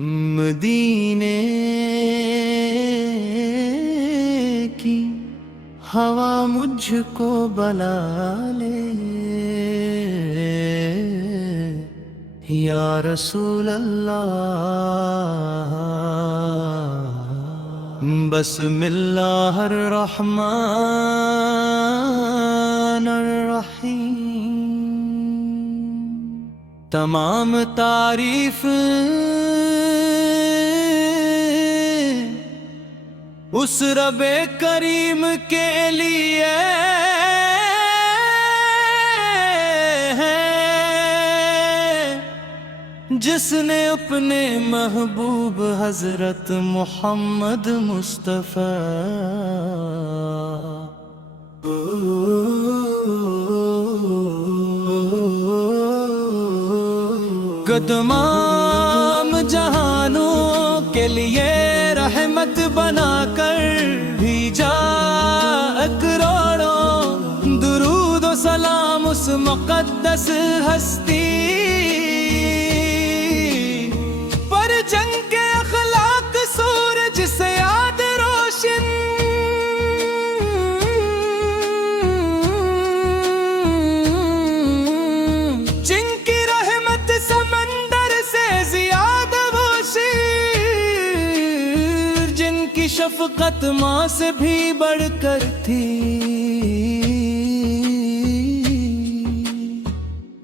مدینے کی ہوا مجھ کو بلا لے یا رسول اللہ، بسم اللہ الرحمن الرحیم۔ تمام تعریف اس رب کریم کے لیے ہے جس نے اپنے محبوب حضرت محمد مصطفیٰ کو تمام جہانوں کے لیے رحمت بنا کر بھیجا۔ کروڑوں درود و سلام اس مقدس ہستی پر، جنگ کے اخلاق سورج سے یاد روشن، جن کی رحمت سمندر سے زیادہ وسیع، جن کی شفقت ماں سے بھی بڑھ کر تھی۔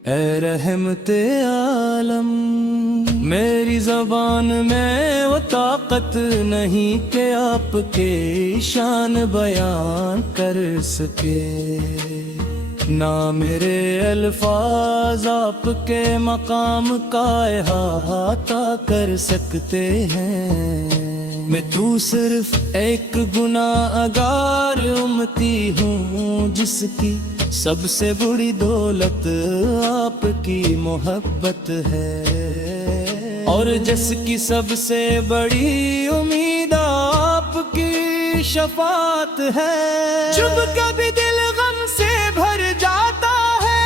اے رحمت عالم، میری زبان میں وہ طاقت نہیں کہ آپ کے شان بیان کر سکے، نہ میرے الفاظ آپ کے مقام کا احاطہ کر سکتے ہیں۔ میں تو صرف ایک گناہگار امتی ہوں جس کی سب سے بڑی دولت آپ کی محبت ہے، اور جس کی سب سے بڑی امید آپ کی شفاعت ہے۔ جب کبھی دل غم سے بھر جاتا ہے،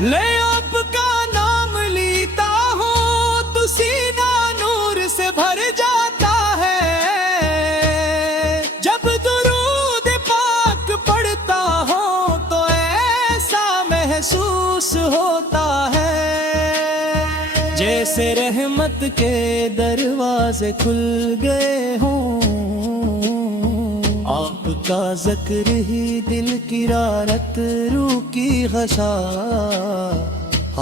لے آپ کا نام لیتا ہوں تو سینہ نور سے بھر جاتا ہے۔ جب درود پاک پڑھتا ہوں تو ایسا محسوس ہوتا ہے جیسے رحمت کے دروازے کھل گئے ہوں۔ آپ کا ذکر ہی دل کی رارت، روح کی غشا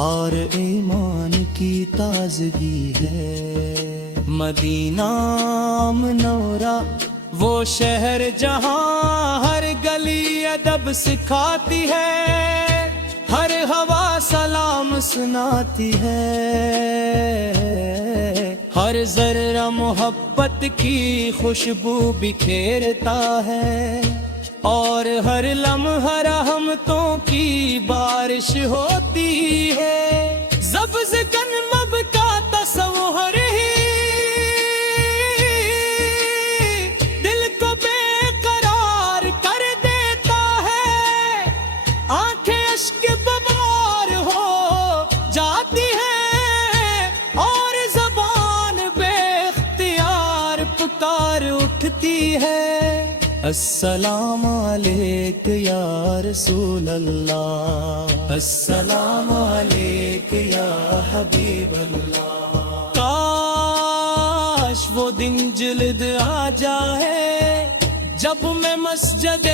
اور ایمان کی تازگی ہے۔ مدینہ منورہ وہ شہر جہاں ہر گلی ادب سکھاتی ہے، ہر ہوا سلام سناتی ہے، ہر ذرہ محبت کی خوشبو بکھیرتا ہے، اور ہر لمحہ رحمتوں کی بارش ہوتی ہے۔ سبز کنمب کا تصور ہی دل کو بے قرار کر دیتا ہے، آنکھیں اشک ببار ہو جاتی ہیں، اور زبان بے اختیار پکار اٹھتی ہے۔ السلام علیک یا رسول اللہ، السلام علیک یا حبیب اللہ۔ کاش وہ دن جلد آ جائے جب میں مسجد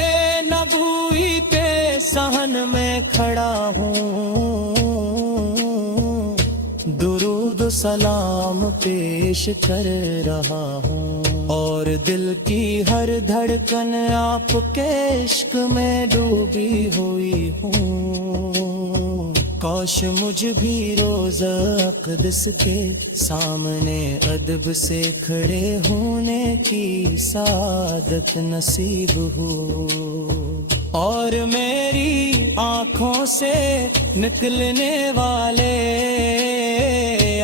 نبوی کے صحن میں کھڑا ہوں، درود و سلام پیش کر رہا ہوں، اور دل کی ہر دھڑکن آپ کے عشق میں ڈوبی ہوئی ہوں۔ کاش مجھ بھی روزہ اقدس کے سامنے ادب سے کھڑے ہونے کی سعادت نصیب ہو، اور میری آنکھوں سے نکلنے والے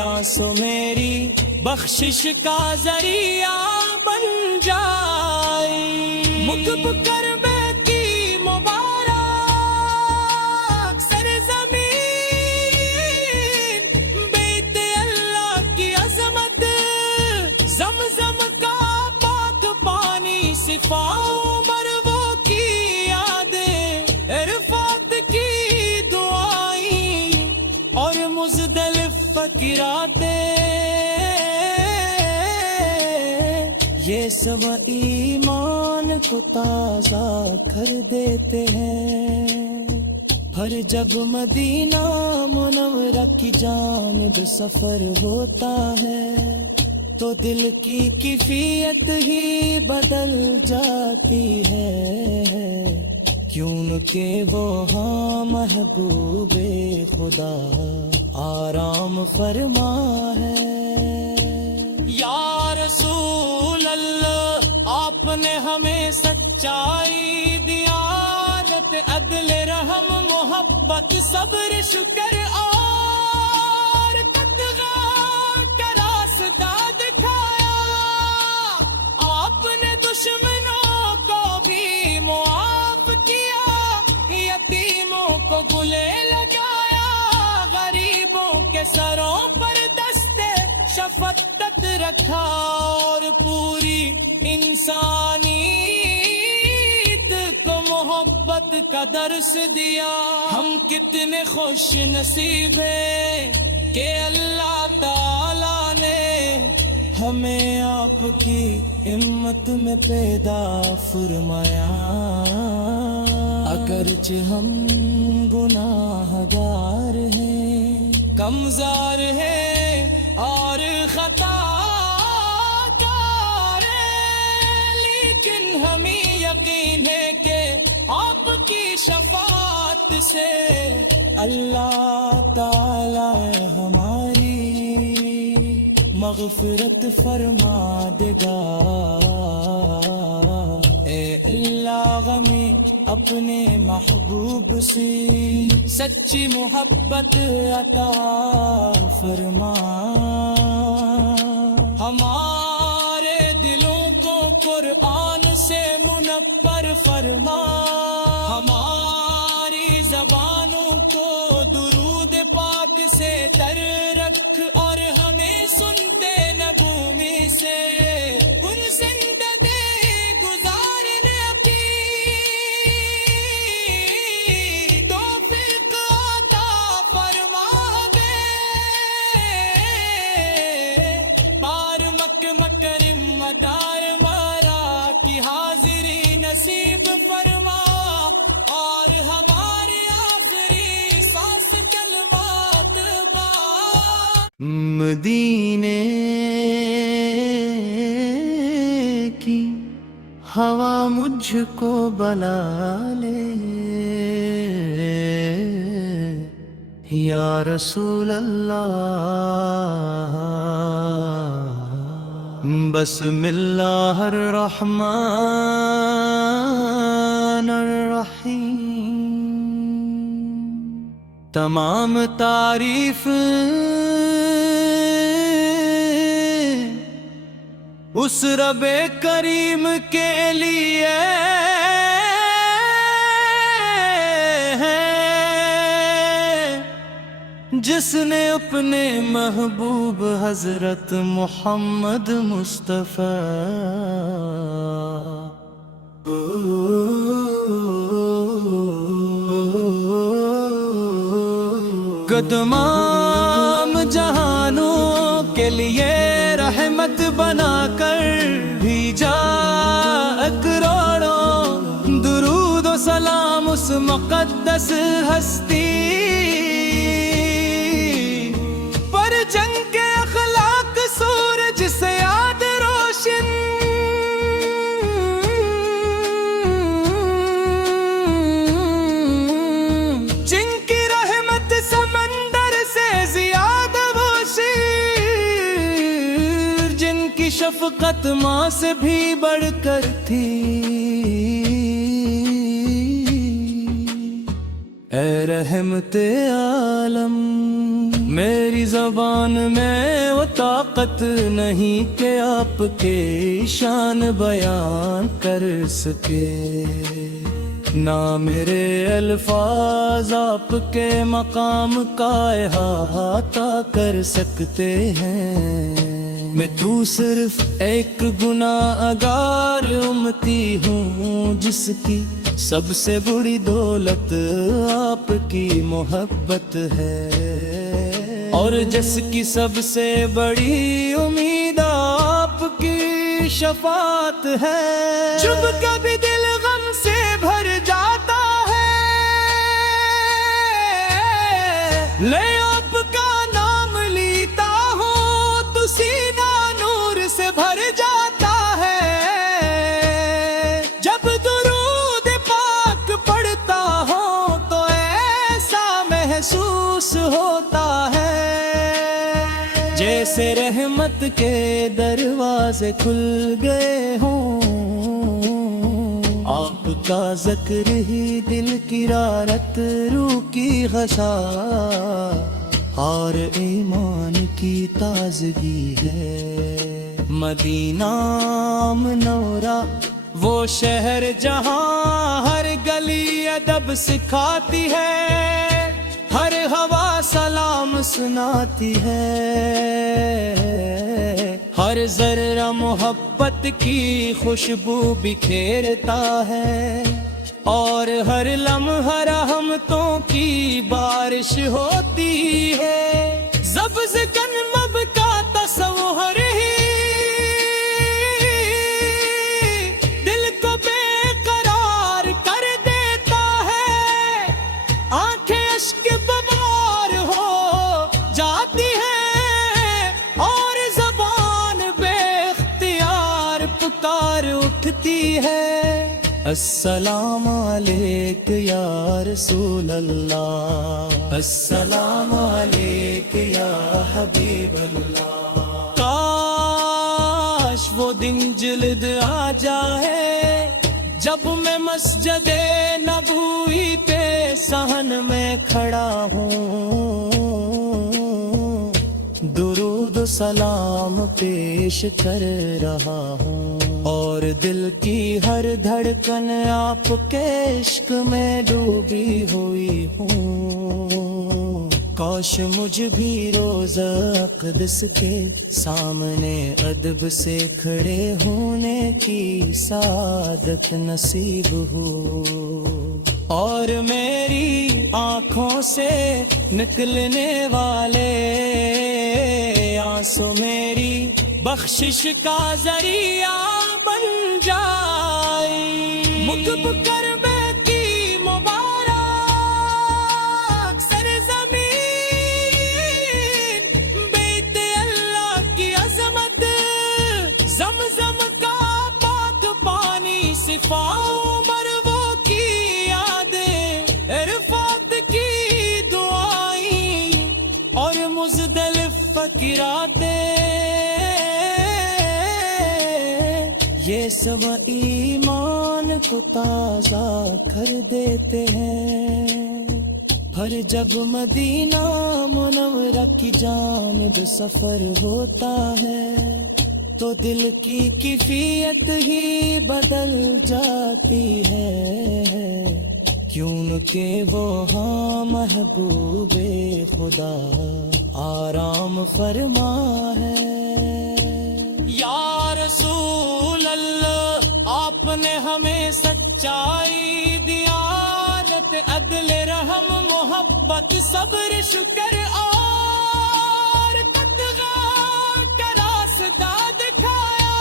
آنسو میری بخشش کا ذریعہ بن جائے۔ مکب کر بیت کی مبارک سرزمین، بے عمر وہ کی یادیں، عرفات کی دعائیں اور مزدلف فقراتیں، یہ سب ایمان کو تازہ کر دیتے ہیں۔ ہر جب مدینہ منورہ کی جانب سفر ہوتا ہے تو دل کی کیفیت ہی بدل جاتی ہے، کیونکہ وہ ہاں محبوب خدا آرام فرما ہے۔ یا رسول اللہ، آپ نے ہمیں سچائی، دیانت، عدل، رحم، محبت، صبر، شکر اور تقویٰ کا راستہ دکھایا۔ آپ نے دشمنوں کو بھی معاف کیا، یتیموں کو گلے لگایا، غریبوں کے سروں پر دستے شفقت رکھا اور پوری انسانیت کو محبت کا درس دیا۔ ہم کتنے خوش نصیب ہیں کہ اللہ تعالیٰ نے ہمیں آپ کی امت میں پیدا فرمایا۔ اگرچہ ہم گناہ گار ہیں، کمزور ہیں اور خطا کار ہیں، لیکن ہمیں یقین ہے کہ آپ کی شفاعت سے اللہ تعالی ہماری مغفرت فرما دے گا۔ اے اللہ ہمیں اپنے محبوب سے سچی محبت عطا فرما، ہمارے دلوں کو قرآن سے منور فرما، ہماری زبانوں کو درود پاک سے تر رکھ اور ہمیں سنتے نبوی سے زندگی گزارنے کی توفیق عطا فرما دے۔ بار مکرم مدار مارا کی حاضری نصیب فرما، اور ہماری آخری سانس کلمات با مدینے کی ہوا مجھ کو بلا لے، یا رسول اللہ، بسم اللہ الرحمن الرحیم۔ تمام تعریف اس رب کریم کے لیے ہے جس نے اپنے محبوب حضرت محمد مصطفیٰ کو تمام جہانوں کے لیے رحمت بنا کر بھیجا، کروڑوں درود و سلام اس مقدس ہستی پر، جنگ کے اخلاق سورج سے یاد روشن، جن کی رحمت سمندر سے زیادہ وسیع، جن کی شفقت ماں سے بھی بڑھ کر تھی۔ اے رحمت عالم، میری زبان میں وہ طاقت نہیں کہ آپ کے شان بیان کر سکے، نہ میرے الفاظ آپ کے مقام کا احاطہ کر سکتے ہیں۔ میں تو صرف ایک گناہگار امتی ہوں جس کی سب سے بڑی دولت آپ کی محبت ہے، اور جس کی سب سے بڑی امید آپ کی شفاعت ہے۔ جب کبھی دل غم سے بھر جاتا ہے، لے آپ کا نام لیتا ہوں تو سینہ نور سے بھر جاتا ہے۔ جب درود پاک پڑھتا ہوں تو ایسا محسوس ہوتا ہے جیسے رحمت کے دروازے کھل گئے ہوں۔ آپ کا ذکر ہی دل کی رارت، روح کی غذا اور ایمان کی تازگی ہے۔ مدینہ منورہ وہ شہر جہاں ہر گلی ادب سکھاتی ہے، ہر ہوا سلام سناتی ہے، ہر ذرہ محبت کی خوشبو بکھیرتا ہے، اور ہر لمحہ رحمتوں کی بارش ہوتی ہے۔ سبز کنمب کا تصور ہی دل کو بے قرار کر دیتا ہے، آنکھیں اشک ببار ہو جاتی ہیں، اور زبان بے اختیار پکار اٹھتی ہے۔ السلام علیک یا رسول اللہ، السلام علیک یا حبیب اللہ۔ کاش وہ دن جلد آ جائے جب میں مسجد نبوی پہ صحن میں کھڑا ہوں، درود و سلام پیش کر رہا ہوں، اور دل کی ہر دھڑکن آپ کے عشق میں ڈوبی ہوئی ہوں۔ کاش مجھ بھی روزہ اقدس کے سامنے ادب سے کھڑے ہونے کی سعادت نصیب ہو، اور میری آنکھوں سے نکلنے والے آنسو میری بخشش کا ذریعہ بن جائے۔ مکب کر بیتی مبارک سرزمین، بیت اللہ کی عظمت، زمزم کا پاک پانی، صفا مروہ کی یادیں، عرفات کی دعائیں، اور مزدلف فقراتیں، یہ سب ایمان کو تازہ کر دیتے ہیں۔ ہر جب مدینہ منورہ کی جانب سفر ہوتا ہے تو دل کی کیفیت ہی بدل جاتی ہے، کیونکہ وہ ہاں محبوب خدا آرام فرما ہے۔ یا رسول اللہ، آپ نے ہمیں سچائی، دیانت، عدل، رحم، محبت، صبر، شکر اور تقویٰ کا راستہ دکھایا۔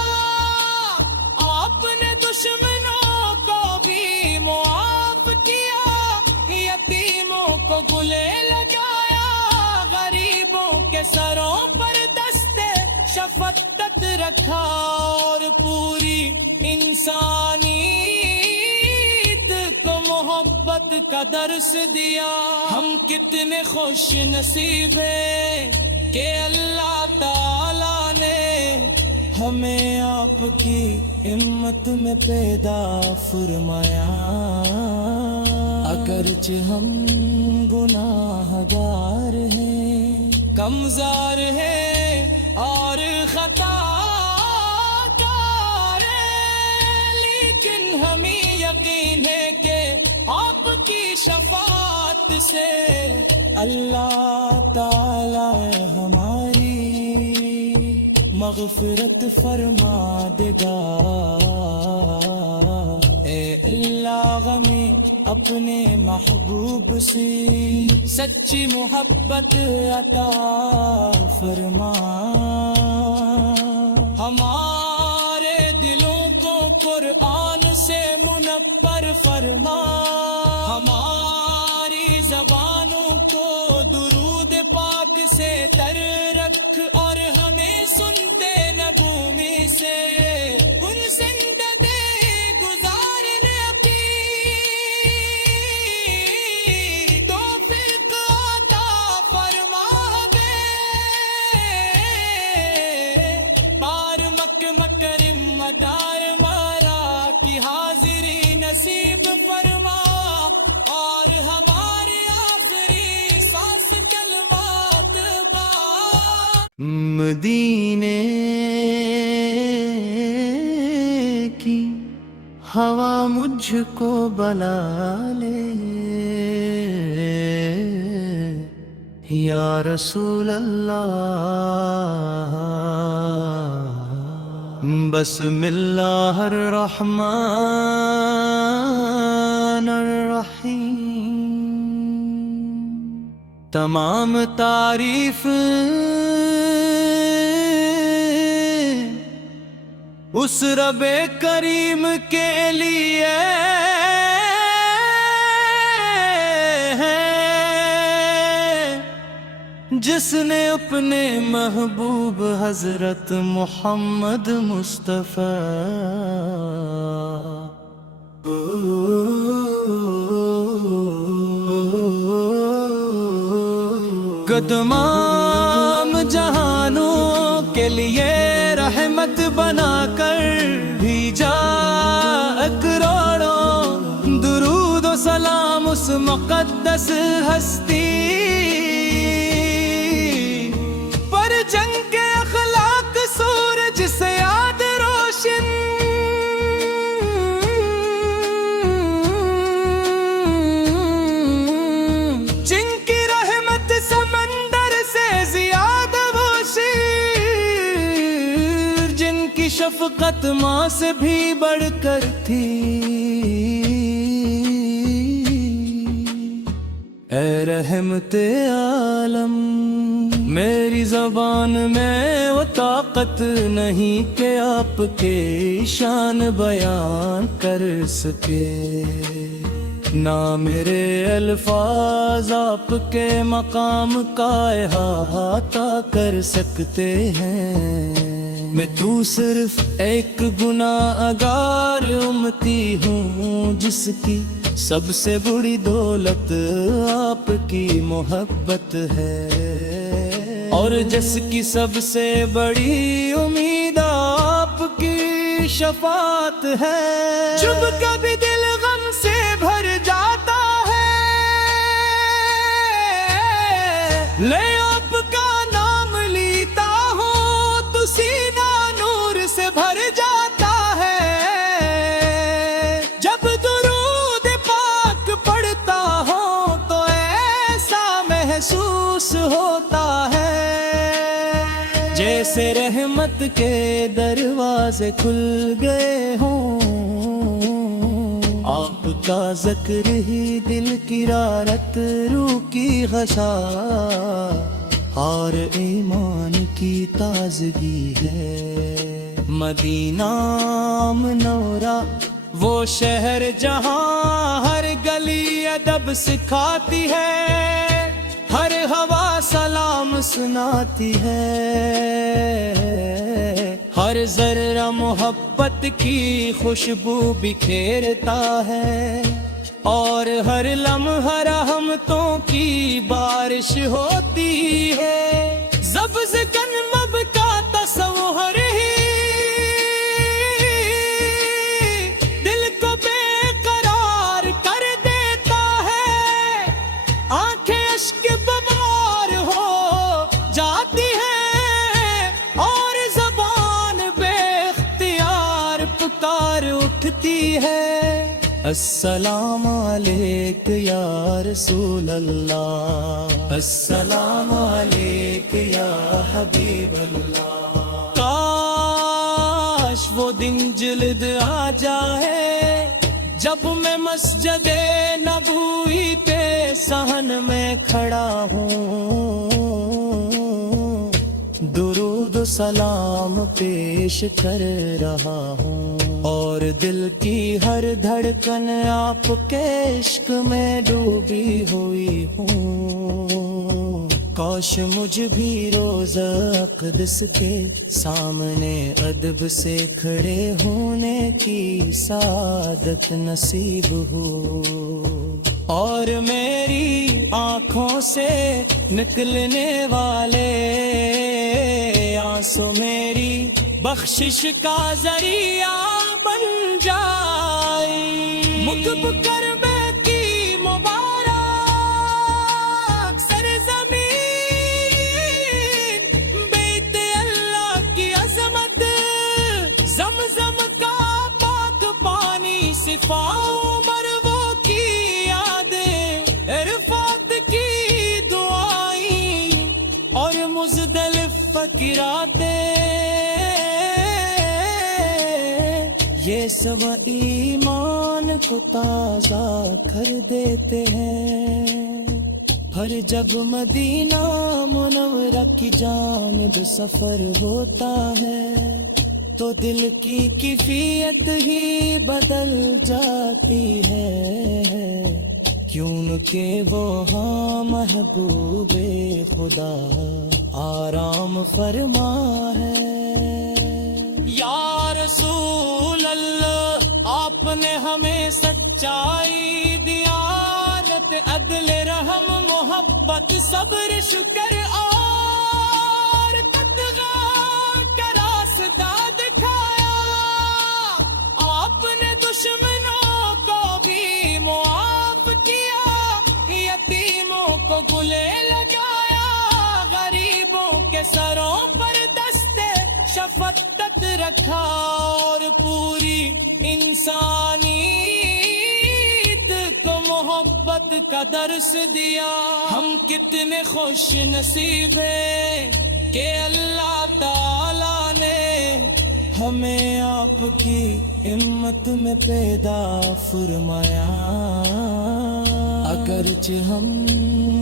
آپ نے دشمنوں کو بھی معاف کیا، یتیموں کو گلے لگایا، غریبوں کے سروں پر دستے شفقت رکھا، اور پوری انسانیت کو محبت کا درس دیا۔ ہم کتنے خوش نصیب ہیں کہ اللہ تعالیٰ نے ہمیں آپ کی ہمت میں پیدا فرمایا۔ اگرچہ ہم گناہگار ہیں، کمزور ہیں اور خطا کار ہیں، لیکن ہمیں یقین ہے کہ آپ کی شفاعت سے اللہ تعالی ہماری مغفرت فرما دے گا۔ اے اللہ غمی اپنے محبوب سے سچی محبت عطا فرما، ہمارے دلوں کو قرآن سے منور فرما، ہماری زبانوں کو درود پاک سے تر رکھ، اور ہمیں سنتے نبوی سے زندگی گزارنے کی توفیق عطا فرما دے۔ بار مکرم مدار مارا کی حاضری نصیب فرما، اور ہماری آخری سانس کلمات با مدینے کی ہوا مجھ کو بلا لے، یا رسول اللہ، بسم اللہ الرحمن الرحیم۔ تمام تعریف اس رب کریم کے لیے ہے جس نے اپنے محبوب حضرت محمد مصطفیٰ کو تمام جہانوں کے لیے رحمت بنا کر بھیجا، کروڑوں درود و سلام اس مقدس ہستی پر، جنگ کے اخلاق سورج سے یاد روشن، جن کی رحمت سمندر سے زیادہ وسیع، جن کی شفقت ماں سے بھی بڑھ کر تھی۔ اے رحمت عالم، میری زبان میں وہ طاقت نہیں کہ آپ کے شان بیان کر سکے، نہ میرے الفاظ آپ کے مقام کا احاطہ کر سکتے ہیں۔ میں تو صرف ایک گناہگار امتی ہوں جس کی سب سے بڑی دولت آپ کی محبت ہے، اور جس کی سب سے بڑی امید آپ کی شفاعت ہے۔ جب کبھی دل غم سے بھر جاتا ہے، لے آپ کا نام لیتا ہوں تو سینہ نور سے بھر جاتا ہے۔ جب درود پاک پڑھتا ہوں تو ایسا محسوس ہوتا ہے جیسے رحمت کے دروازے کھل گئے ہوں، آپ کا ذکر ہی دل کی رارت، روح کی غشا اور ایمان کی تازگی ہے۔ مدینہ منورہ وہ شہر جہاں ہر گلی ادب سکھاتی ہے، ہر ہوا سلام سناتی ہے، ہر ذرہ محبت کی خوشبو بکھیرتا ہے، اور ہر لمحہ رحمتوں کی بارش ہوتی ہے۔ سبز کنمب کا تصور ہی دل کو بے قرار کر دیتا ہے، آنکھیں اشک ببار ہو جاتی ہیں، اور زبان بے اختیار پکار اٹھتی ہے۔ السلام علیک یا رسول اللہ، السلام علیک یا حبیب اللہ۔ دن جلد آ جائے جب میں مسجد نبوی پہ صحن میں کھڑا ہوں، درود و سلام پیش کر رہا ہوں، اور دل کی ہر دھڑکن آپ کے عشق میں ڈوبی ہوئی ہوں۔ کاش مجھ بھی روز اقدس کے سامنے ادب سے کھڑے ہونے کی سعادت نصیب ہو، اور میری آنکھوں سے نکلنے والے آنسو میری بخشش کا ذریعہ بن جائے۔ مکب کرب کی مبارک سرزمین، بیت اللہ کی عظمت، زمزم کا پاک پانی، صفاؤں مرو کی یادیں، عرفات کی دعائیں اور مزدلف فقراتیں، یہ سب ایمان کو تازہ کر دیتے ہیں۔ ہر جب مدینہ منورہ کی جانب سفر ہوتا ہے تو دل کی کیفیت ہی بدل جاتی ہے، کیونکہ وہ ہاں محبوب خدا آرام فرما ہے۔ یا رسول اللہ، آپ نے ہمیں سچائی، دیانت، عدل، رحم، محبت، صبر، شکر اور تقویٰ کا راستہ دکھایا۔ آپ نے دشمنوں کو بھی معاف کیا، یتیموں کو گلے لگایا، غریبوں کے سروں پر دستے شفقت رکھا، اور پوری انسانیت کو محبت کا درس دیا۔ ہم کتنے خوش نصیب ہیں کہ اللہ تعالیٰ نے ہمیں آپ کی امت میں پیدا فرمایا۔ اگرچہ ہم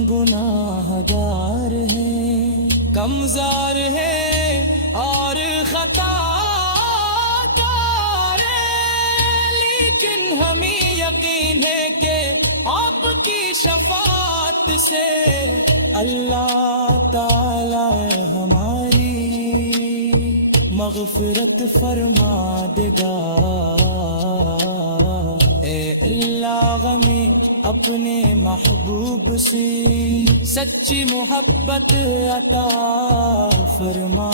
گناہ گار ہیں، کمزور ہیں اور خطا کار ہیں، لیکن ہمیں یقین ہے کہ آپ کی شفاعت سے اللہ تعالی ہماری مغفرت فرما دے گا۔ اے اللہ، غمی اپنے محبوب سے سچی محبت عطا فرما،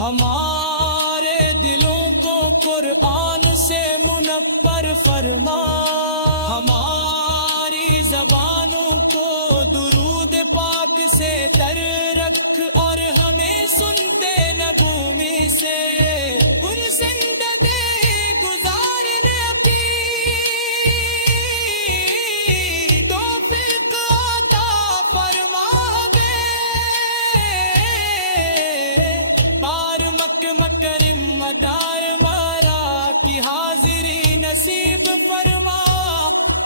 ہمارے دلوں کو قرآن سے منور فرما، ہماری زبانوں کو درود پاک سے تر رکھ، اور ہمیں سنتے نغمے سے نصیب فرما،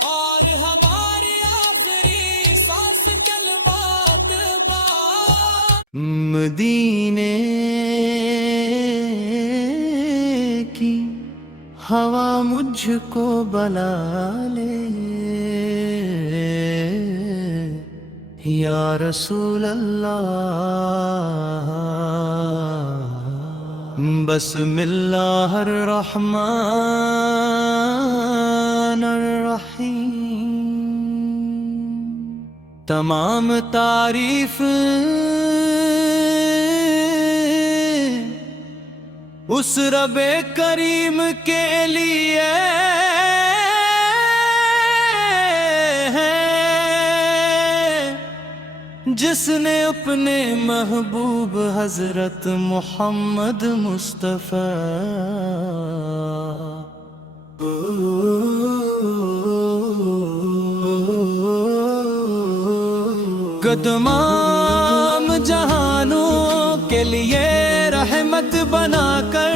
اور ہماری آخری سانس کلمات با مدینے کی ہوا مجھ کو بلا لے، یا رسول اللہ، بسم اللہ الرحمن الرحیم۔ تمام تعریف اس رب کریم کے لیے ہے جس نے اپنے محبوب حضرت محمد مصطفیٰ کو تمام جہانوں کے لیے رحمت بنا کر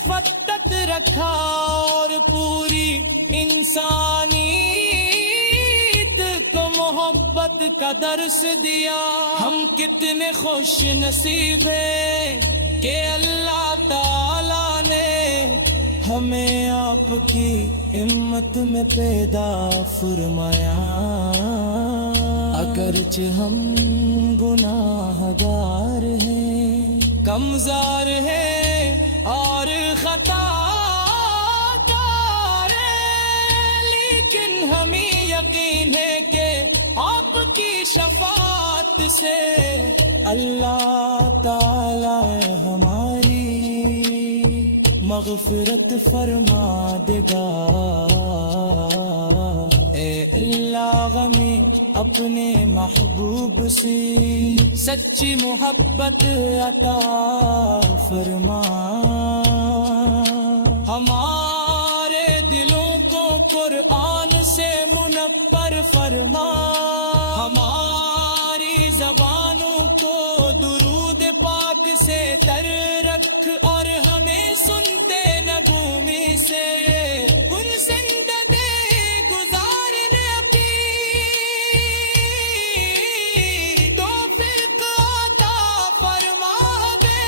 شفقت رکھا اور پوری انسانیت کو محبت کا درس دیا۔ ہم کتنے خوش نصیب ہیں کہ اللہ تعالیٰ نے ہمیں آپ کی امت میں پیدا فرمایا۔ اگرچہ ہم گناہگار ہیں، کمزور ہیں اور خطا کار ہیں، لیکن ہمیں یقین ہے کہ آپ کی شفاعت سے اللہ تعالی ہماری مغفرت فرما دے گا۔ اے اللہ ہمیں اپنے محبوب سے سچی محبت عطا فرما، ہمارے دلوں کو قرآن سے منور فرما، ہماری زبانوں کو درود پاک سے تر رکھ، اور ہمیں سنتے نغمے سے زندگی گزارنے کی توفیق عطا فرما دے۔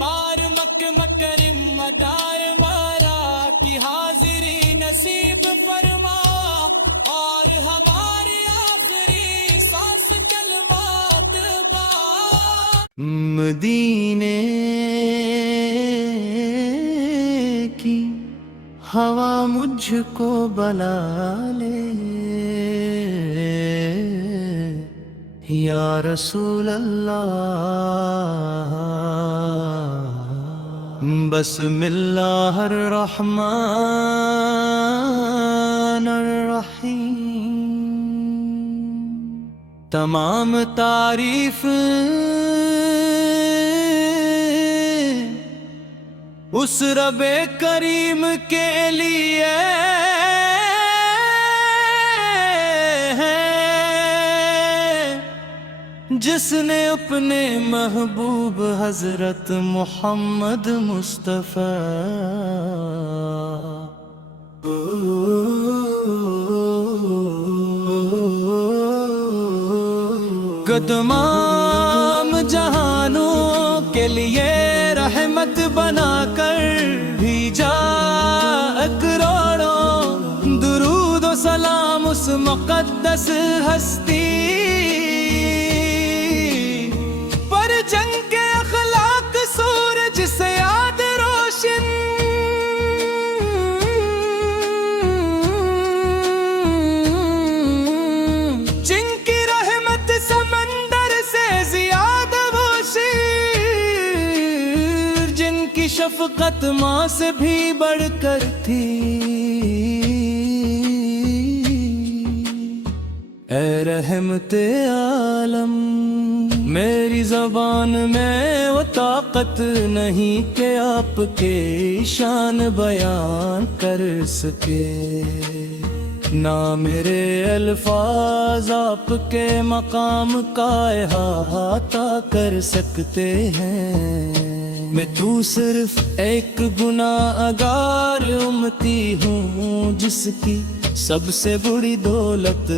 بار مکرم مدار مارا کی حاضری نصیب فرما، اور ہماری آخری سانس کلمات با مدینے کی ہوا مجھ کو بلا لے، یا رسول اللہ، بسم اللہ الرحمن الرحیم۔ تمام تعریف اس رب کریم کے لیے ہے جس نے اپنے محبوب حضرت محمد مصطفیٰ کو تمام جہانوں کے لیے رحمت بنا کر بھیجا۔ کروڑوں درود و سلام اس مقدس ہستی پر، جنگ کے اخلاق سورج سے یاد روشن، جن کی رحمت سمندر سے زیادہ وسیع، جن کی شفقت ماں سے بھی بڑھ کر تھی۔ اے رحمت عالم، میری زبان میں وہ طاقت نہیں کہ آپ کے شان بیان کر سکے، نہ میرے الفاظ آپ کے مقام کا احاطہ کر سکتے ہیں۔ میں تو صرف ایک گناہگار امتی ہوں جس کی سب سے بڑی دولت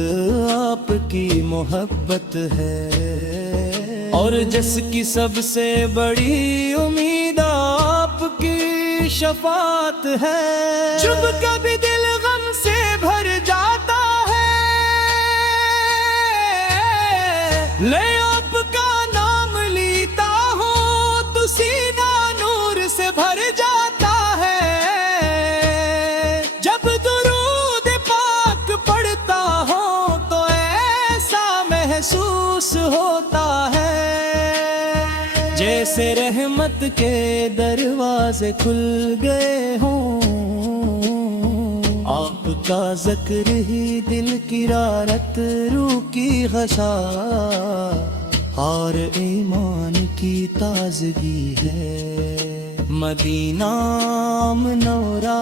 آپ کی محبت ہے، اور جس کی سب سے بڑی امید آپ کی شفاعت ہے۔ جب کبھی دل غم سے بھر جاتا ہے، لے آپ کا نام لیتا ہوں تو سینہ نور سے بھر جاتا ہے۔ جب درود پاک پڑھتا ہوں تو ایسا محسوس ہوتا ہے جیسے رحمت کے دروازے کھل گئے ہوں۔ آپ کا ذکر ہی دل کی رارت، روح کی غشا اور ایمان کی تازگی ہے۔ مدینہ منورہ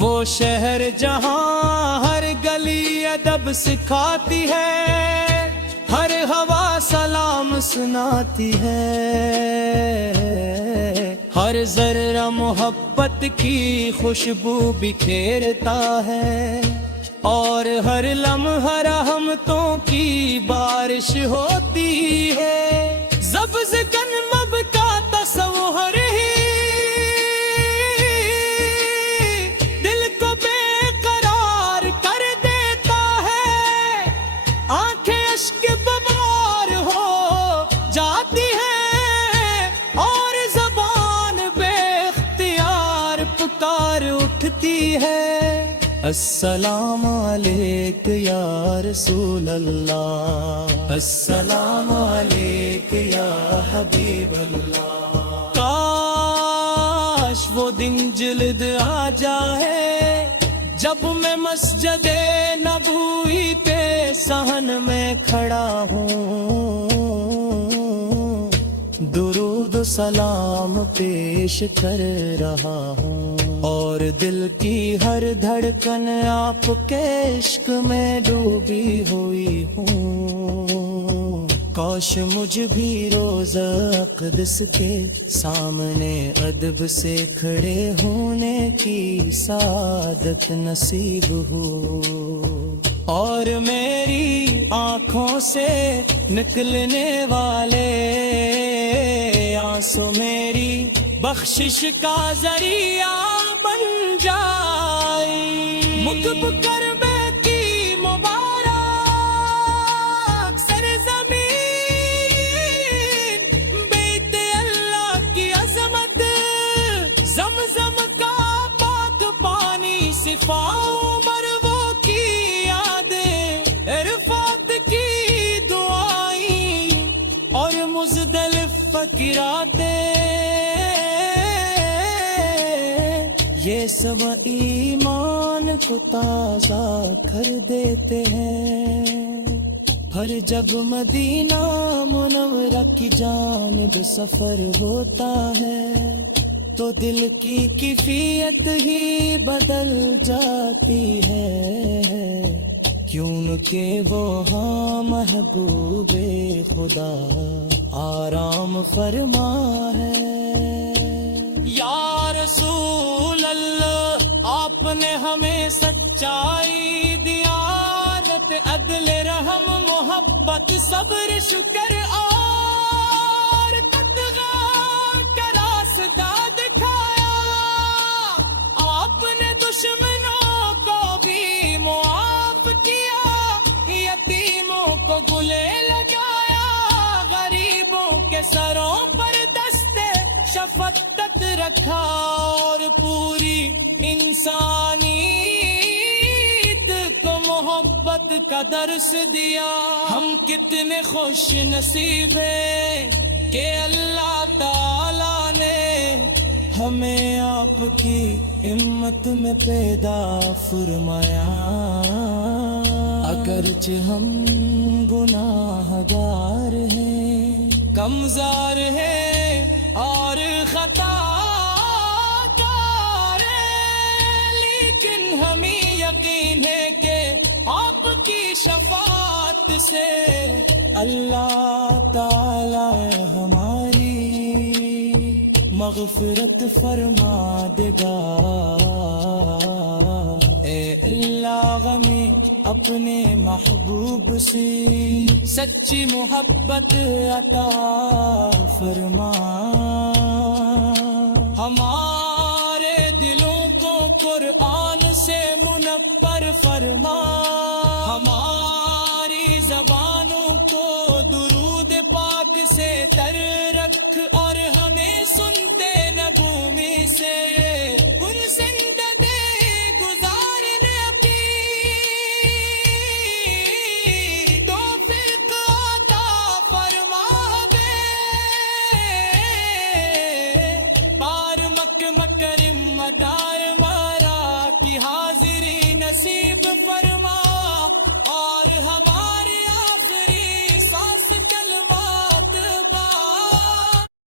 وہ شہر جہاں ہر گلی ادب سکھاتی ہے، ہر ہوا سلام سناتی ہے، ہر ذرہ محبت کی خوشبو بکھیرتا ہے، اور ہر لمحہ رحمتوں کی بارش ہوتی ہے۔ سبز کنمب کا تصور ہی دل کو بے قرار کر دیتا ہے، آنکھیں اشک ببار ہو جاتی ہیں، اور زبان بے اختیار پکار اٹھتی ہے۔ السلام علیک یا رسول اللہ، السلام علیک یا حبیب اللہ۔ کاش وہ دن جلد آ جائے جب میں مسجد نبوی پہ صحن میں کھڑا ہوں، درود و سلام پیش کر رہا ہوں، اور دل کی ہر دھڑکن آپ کے عشق میں ڈوبی ہوئی ہوں۔ کاش مجھ بھی روزہ اقدس کے سامنے ادب سے کھڑے ہونے کی سعادت نصیب ہو، اور میری آنکھوں سے نکلنے والے آنسو میری بخشش کا ذریعہ بن جائے۔ مکب کربے کی مبارک سرزمین، بیت اللہ کی عظمت، زمزم کا پاک پانی، صفاؤں مرو کی یادیں، عرفات کی دعائیں، اور مزدلف فقراتیں، یہ سب ایمان کو تازہ کر دیتے ہیں۔ ہر جب مدینہ منورہ کی جانب سفر ہوتا ہے تو دل کی کیفیت ہی بدل جاتی ہے، کیونکہ وہ ہاں محبوب خدا آرام فرما ہے۔ یا رسول اللہ، آپ نے ہمیں سچائی، دیانت، عدل، رحم، محبت، صبر، شکر اور تقویٰ کا راستہ دکھایا۔ آپ نے دشمنوں کو بھی معاف کیا، یتیموں کو گلے لگایا، غریبوں کے سروں پر دستے شفقت رکھا، اور پوری انسانیت کو محبت کا درس دیا۔ ہم کتنے خوش نصیب ہیں کہ اللہ تعالیٰ نے ہمیں آپ کی امت میں پیدا فرمایا۔ اگرچہ ہم گناہ گار ہیں، کمزور ہیں اور خطا کار ہیں، لیکن ہمیں یقین ہے کہ آپ کی شفاعت سے اللہ تعالی ہماری مغفرت فرما دے گا۔ اے اللہ غمی اپنے محبوب سے سچی محبت عطا فرما، ہمارے دلوں کو قرآن سے منور فرما، ہماری زبانوں کو درود پاک سے تر رکھ، اور ہمیں سنتے نغمے سے گزارنے کی توفیق عطا فرما دے۔ بار مکرم مدار مارا کی حاضری نصیب فرما